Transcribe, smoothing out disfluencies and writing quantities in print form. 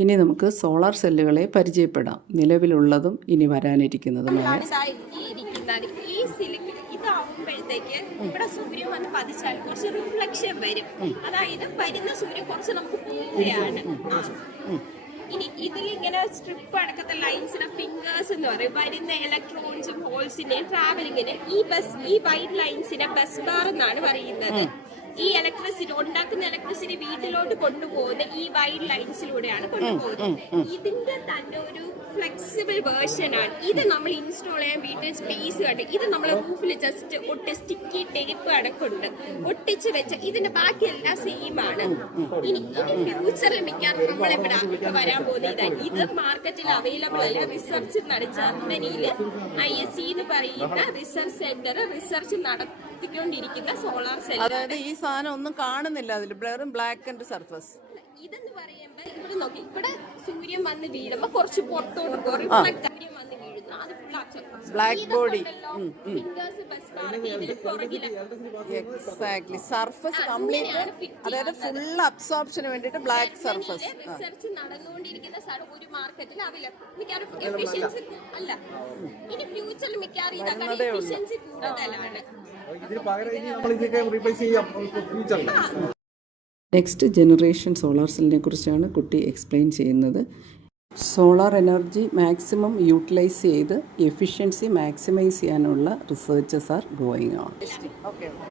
ഇനി നമുക്ക് സോളാർ സെല്ലുകളെ പരിചയപ്പെടാം. നിലവിലുള്ളതും ഇനി വരാനിരിക്കുന്നതുമായ. ഇതാവുമ്പോഴത്തേക്ക് ഇവിടെ സൂര്യൻ വന്ന് പതിച്ചാൽ കുറച്ച് റിഫ്ലക്ഷൻ വരും. അതായത് വരുന്ന സൂര്യൻ കുറച്ച് നമുക്ക് പോവുകയാണ്. ഇനി ഇതിൽ ഇങ്ങനെ സ്ട്രിപ്പ് അടക്കത്തെ ലൈൻസിന്റെ ഫിംഗേഴ്സ് എന്ന് പറയും. വരുന്ന ഇലക്ട്രോൺസും ഹോൾസിന്റെയും ട്രാവലിങ്ങിന് ഈ വൈറ്റ് ലൈൻസിനെ ബസ് ബാർ എന്നാണ് പറയുന്നത്. ഈ ഇലക്ട്രിസിറ്റി ഉണ്ടാക്കുന്ന ഇലക്ട്രിസിറ്റി വീട്ടിലോട്ട് കൊണ്ടുപോകുന്ന ഈ വൈറ്റ് ലൈൻസിലൂടെയാണ് കൊണ്ടുപോകുന്നത്. ഇതിന്റെ തന്നെ ഒരു ഫ്ലെക്സിബിൾ വേർഷൻ ആണ് ഇത്. നമ്മൾ ഇൻസ്റ്റാൾ ചെയ്യാൻ വീട്ടിൽ സ്പേസ് കണ്ട് ഇത് നമ്മൾ റൂഫിൽ ജസ്റ്റ് സ്റ്റിക്കി ടേപ്പ് അടക്കമുണ്ട് ഒട്ടിച്ച് വെച്ച. ഇതിന്റെ ബാക്കി എല്ലാം സെയിം ആണ്. ഇനി ഫ്യൂച്ചറിൽ മിക്കവാറും നമ്മളിവിടെ വരാൻ പോകുന്നത് ഇത് മാർക്കറ്റിൽ അവൈലബിൾ അല്ല. റിസർച്ച് നടത്തി ജർമ്മനിയിൽ ISE എന്ന് പറയുന്ന റിസർച്ച് സെന്റർ റിസർച്ച് നടത്തിക്കൊണ്ടിരിക്കുന്ന സോളാർ സെൽ. അതായത് ഈ സാധനം ഒന്നും കാണുന്നില്ല അതിൽ, ബ്ലാക്ക് ആൻഡ് സർഫസ്. ഇതെന്ന് പറയുമ്പോൾ ഇവിടെ നോക്കി, ഇവിടെ സൂര്യൻ വന്ന് വീഴുമ്പോ കുറച്ച് പുറത്തോട്ട് റിഫ്ലക്ട് സൂര്യൻ വന്ന് വീഴുന്നു. അത് black body. Exactly surface complete, അതായത് ഫുൾ അബ്സോർപ്ഷന് വേണ്ടിയിട്ട് ബ്ലാക്ക് സർഫസ്. റിസർച്ച് നടന്നുകൊണ്ടിരിക്കുന്ന സ്ഥലം ഒരു മാർക്കറ്റിൽ മിക്കവാറും എഫിഷ്യൻസി അല്ല. ഇനി ഫ്യൂച്ചറിൽ മിക്കവാറും ഇതൊക്കെ എഫിഷ്യൻസി കൂടുതലാണ്. നെക്സ്റ്റ് ജനറേഷൻ സോളാർ സെല്ലിനെ കുറിച്ചാണ് കുട്ടി എക്സ്പ്ലെയിൻ ചെയ്യുന്നത്. സോളാർ എനർജി മാക്സിമം യൂട്ടിലൈസ് ചെയ്ത് എഫിഷ്യൻസി മാക്സിമൈസ് ചെയ്യാനുള്ള റിസർച്ചസ് ആർ ഗോയിങ് ഓൺ.